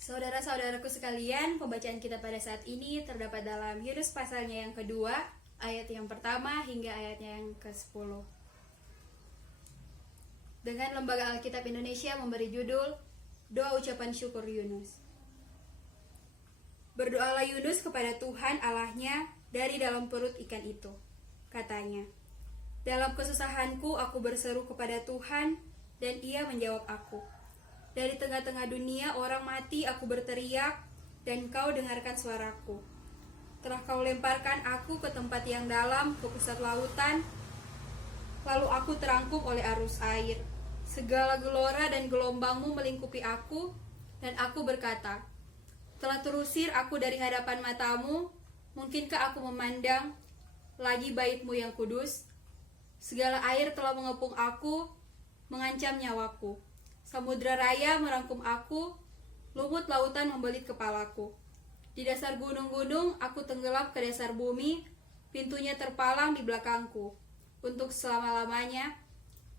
Saudara-saudaraku sekalian, pembacaan kita pada saat ini terdapat dalam Yunus pasalnya yang kedua, ayat yang pertama hingga ayatnya yang ke-10. Dengan Lembaga Alkitab Indonesia memberi judul Doa Ucapan Syukur Yunus. Berdoalah Yunus kepada Tuhan Allahnya dari dalam perut ikan itu. Katanya, dalam kesusahanku aku berseru kepada Tuhan dan Ia menjawab aku. Dari tengah-tengah dunia orang mati aku berteriak, dan kau dengarkan suaraku. Telah kau lemparkan aku ke tempat yang dalam, ke pusat lautan, lalu aku terangkum oleh arus air. Segala gelora dan gelombangmu melingkupi aku, dan aku berkata, telah terusir aku dari hadapan matamu, mungkinkah aku memandang lagi bait-Mu yang kudus? Segala air telah mengepung aku, mengancam nyawaku. Samudra raya merangkum aku, lumut lautan membelit kepalaku. Di dasar gunung-gunung aku tenggelam ke dasar bumi, pintunya terpalang di belakangku. Untuk selama-lamanya,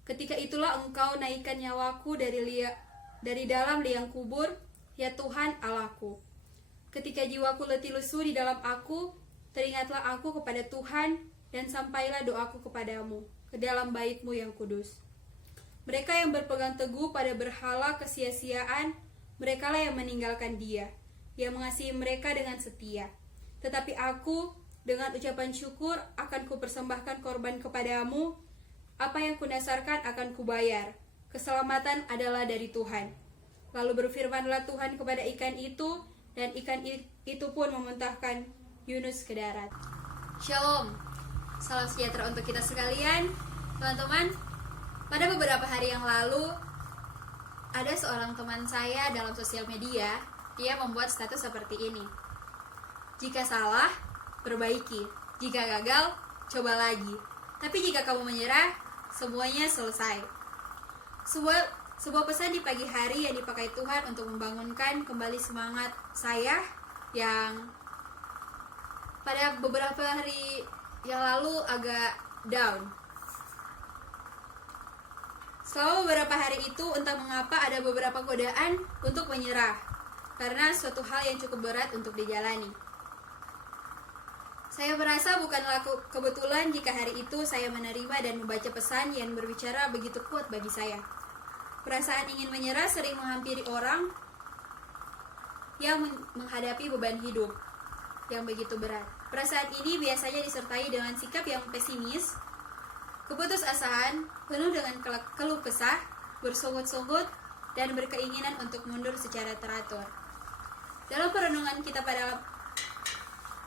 ketika itulah Engkau naikkan nyawaku dari dalam liang kubur, ya Tuhan Allahku. Ketika jiwaku letih lesu di dalam aku, teringatlah aku kepada Tuhan, dan sampailah doaku kepadamu, ke dalam bait-Mu yang kudus. Mereka yang berpegang teguh pada berhala kesia-siaan, merekalah yang meninggalkan Dia, yang mengasihi mereka dengan setia. Tetapi aku, dengan ucapan syukur, akan kupersembahkan korban kepadamu, apa yang kudasarkan akan kubayar. Keselamatan adalah dari Tuhan. Lalu berfirmanlah Tuhan kepada ikan itu, dan ikan itu pun memuntahkan Yunus ke darat. Shalom, salam sejahtera untuk kita sekalian, teman-teman. Pada beberapa hari yang lalu, ada seorang teman saya dalam sosial media, dia membuat status seperti ini. Jika salah, perbaiki. Jika gagal, coba lagi. Tapi jika kamu menyerah, semuanya selesai. Sebuah pesan di pagi hari yang dipakai Tuhan untuk membangunkan kembali semangat saya yang pada beberapa hari yang lalu agak down. Selama beberapa hari itu, entah mengapa ada beberapa godaan untuk menyerah, karena suatu hal yang cukup berat untuk dijalani. Saya merasa bukanlah kebetulan jika hari itu saya menerima dan membaca pesan yang berbicara begitu kuat bagi saya. Perasaan ingin menyerah sering menghampiri orang yang menghadapi beban hidup yang begitu berat. Perasaan ini biasanya disertai dengan sikap yang pesimis, keputusasaan, penuh dengan keluh kesah, bersungut-sungut, dan berkeinginan untuk mundur secara teratur. Dalam perenungan kita pada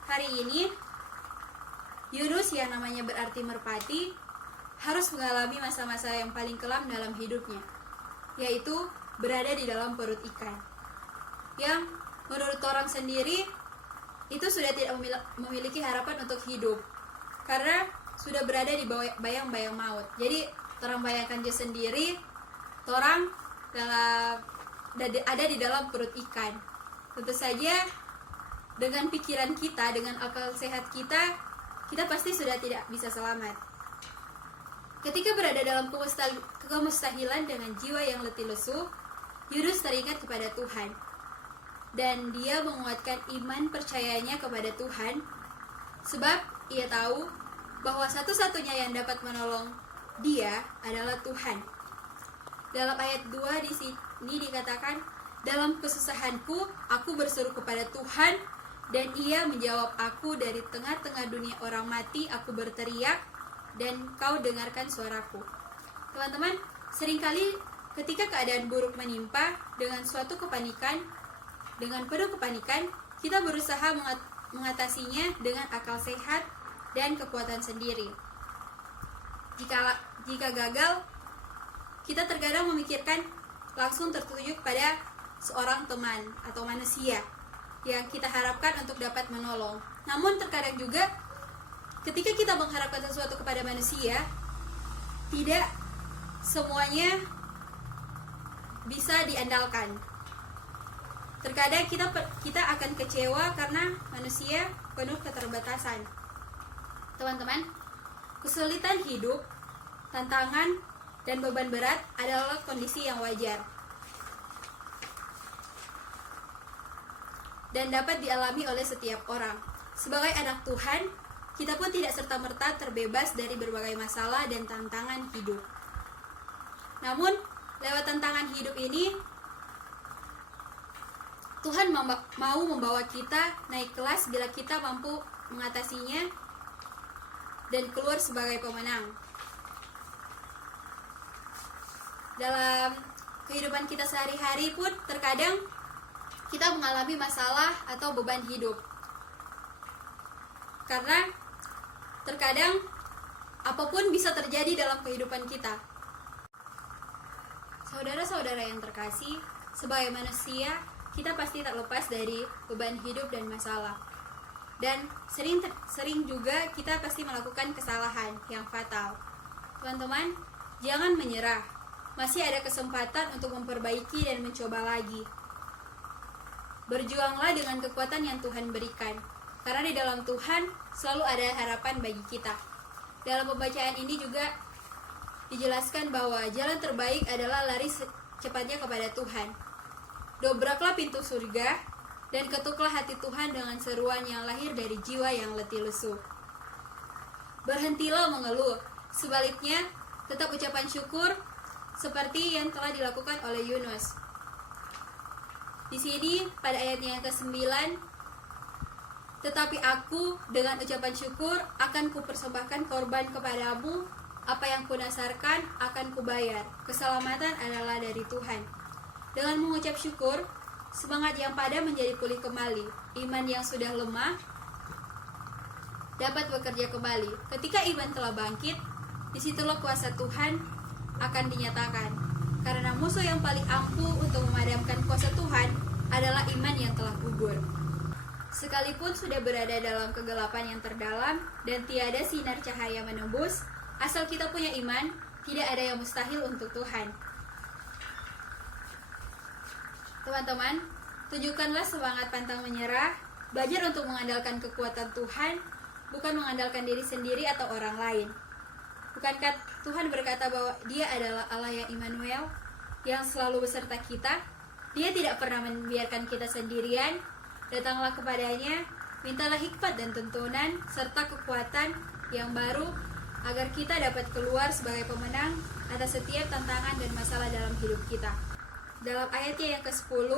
hari ini, Yunus yang namanya berarti merpati, harus mengalami masa-masa yang paling kelam dalam hidupnya, yaitu berada di dalam perut ikan. Yang menurut orang sendiri, itu sudah tidak memiliki harapan untuk hidup, karena sudah berada di bayang-bayang maut. Jadi orang bayangkan dia sendiri, orang ada di dalam perut ikan. Tentu saja dengan pikiran kita, dengan akal sehat kita pasti sudah tidak bisa selamat. Ketika berada dalam kemustahilan dengan jiwa yang letih lesu, Yunus teringat kepada Tuhan, dan dia menguatkan iman percayanya kepada Tuhan, sebab ia tahu bahwa satu-satunya yang dapat menolong dia adalah Tuhan. Dalam ayat 2 di sini dikatakan, dalam kesusahanku aku berseru kepada Tuhan, dan Ia menjawab aku. Dari tengah-tengah dunia orang mati aku berteriak, dan kau dengarkan suaraku. Teman-teman, seringkali ketika keadaan buruk menimpa dengan suatu kepanikan, dengan penuh kepanikan, kita berusaha mengatasinya dengan akal sehat dan kekuatan sendiri. Jika gagal, kita terkadang memikirkan langsung tertuju pada seorang teman atau manusia yang kita harapkan untuk dapat menolong. Namun terkadang juga ketika kita mengharapkan sesuatu kepada manusia, tidak semuanya bisa diandalkan. Terkadang kita akan kecewa karena manusia penuh keterbatasan. Teman-teman, kesulitan hidup, tantangan, dan beban berat adalah kondisi yang wajar. dan dapat dialami oleh setiap orang. Sebagai anak Tuhan, kita pun tidak serta-merta terbebas dari berbagai masalah dan tantangan hidup. Namun, lewat tantangan hidup ini, Tuhan mau membawa kita naik kelas bila kita mampu mengatasinya dan keluar sebagai pemenang. Dalam kehidupan kita sehari-hari pun terkadang kita mengalami masalah atau beban hidup. Karena terkadang apapun bisa terjadi dalam kehidupan kita. Saudara-saudara yang terkasih, sebagai manusia, kita pasti tak lepas dari beban hidup dan masalah. Dan sering juga kita pasti melakukan kesalahan yang fatal. Teman-teman, jangan menyerah. Masih ada kesempatan untuk memperbaiki dan mencoba lagi. Berjuanglah dengan kekuatan yang Tuhan berikan. Karena di dalam Tuhan selalu ada harapan bagi kita. Dalam pembacaan ini juga dijelaskan bahwa jalan terbaik adalah lari secepatnya kepada Tuhan. Dobraklah pintu surga dan ketuklah hati Tuhan dengan seruan yang lahir dari jiwa yang letih lesu. Berhentilah mengeluh, sebaliknya tetap ucapan syukur seperti yang telah dilakukan oleh Yunus. Di sini pada ayatnya yang ke-9, tetapi aku dengan ucapan syukur akan kupersembahkan korban kepadamu, apa yang kunasarkan akan kubayar. Keselamatan adalah dari Tuhan. Dengan mengucap syukur, semangat yang padam menjadi pulih kembali. Iman yang sudah lemah dapat bekerja kembali. Ketika iman telah bangkit, disitulah kuasa Tuhan akan dinyatakan. Karena musuh yang paling ampuh untuk memadamkan kuasa Tuhan adalah iman yang telah gugur. Sekalipun sudah berada dalam kegelapan yang terdalam dan tiada sinar cahaya menembus, asal kita punya iman, tidak ada yang mustahil untuk Tuhan. Teman-teman, tunjukkanlah semangat pantang menyerah, belajar untuk mengandalkan kekuatan Tuhan, bukan mengandalkan diri sendiri atau orang lain. Bukankah Tuhan berkata bahwa Dia adalah Allah yang Immanuel, yang selalu beserta kita? Dia tidak pernah membiarkan kita sendirian. Datanglah kepadanya, mintalah hikmat dan tuntunan, serta kekuatan yang baru, agar kita dapat keluar sebagai pemenang atas setiap tantangan dan masalah dalam hidup kita. Dalam ayatnya yang ke-10,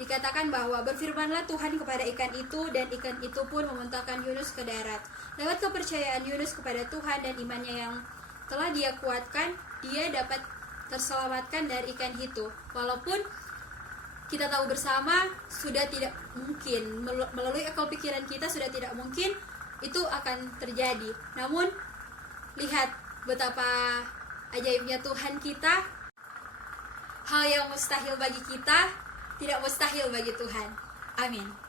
dikatakan bahwa berfirmanlah Tuhan kepada ikan itu, dan ikan itu pun memuntahkan Yunus ke darat. Lewat kepercayaan Yunus kepada Tuhan dan imannya yang telah dia kuatkan, dia dapat terselamatkan dari ikan itu. Walaupun kita tahu bersama sudah tidak mungkin, melalui akal pikiran kita sudah tidak mungkin itu akan terjadi. Namun lihat betapa ajaibnya Tuhan kita. Hal yang mustahil bagi kita tidak mustahil bagi Tuhan. Amin.